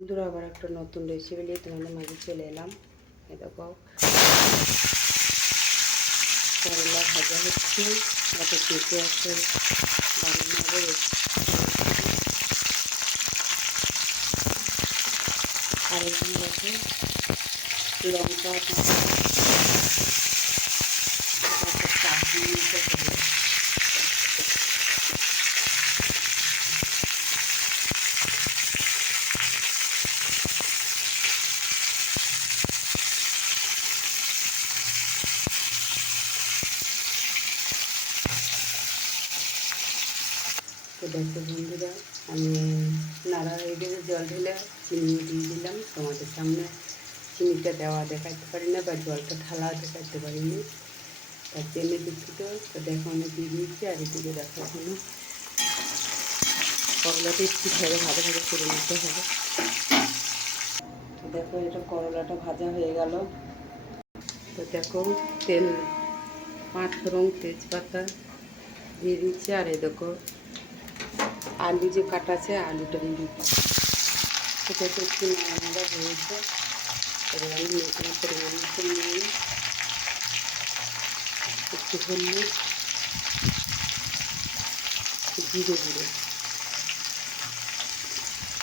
বন্ধুরা আবার একটা নতুন রেসিপি নিয়ে তোমাদের মাঝে চলে এলাম। এই দেখো করলা ভাজা হচ্ছে, একটা পেঁপে আছে বানানো হবে। আর এখানে দেখো লঙ্কা চাটনি মতো হবে। তো দেখো বন্ধুরা, আমি নাড়া হয়ে গেলে জল ঢেলে চিনি দিয়ে দিলাম। তোমাদের সামনে চিনিটা দেওয়া দেখাতে পারি না, বা জলটা ঢালা দেখাতে পারিনি, তার জন্য দুঃখিত। তো দেখো আমি দিয়ে দিয়েছি। আর এদিকে দেখো এখনো করলাটা একটু ভাজা ভাজা করে নিতে হবে। তো দেখো এটা করলাটা ভাজা হয়ে গেল। তো দেখো তেল, 5 ফোড়ন, তেজপাতা দিয়ে দিচ্ছি। আর এই দেখো আলু যে কাটা আছে আলুটা দিয়ে দিচ্ছি। সেটা তো একটু নাড়া হয়েছে। এবার আমি মেশানো পরিমাণ মতো নিয়ে একটু হলুদ, জিরে গুঁড়ো,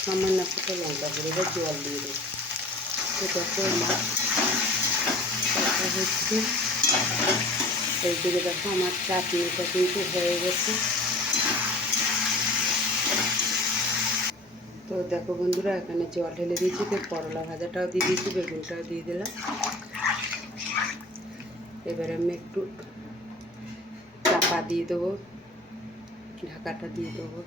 সামান্য একটা লঙ্কা গুঁড়ো বা জল দিয়ে দেবো। তো দেখো আমার কথা হচ্ছে। এইদিকে দেখো আমার চাটনিটা কিন্তু হয়ে গেছে। তো দেখো বন্ধুরা, এখানে জল ঢেলে দিয়েছি। তো করলা ভাজাটাও দিয়ে দিয়েছি, বেগুনটাও দিয়ে দিলাম। এবারে আমি একটু চাপা দিয়ে দেবো, ঢাকাটা দিয়ে দেবো।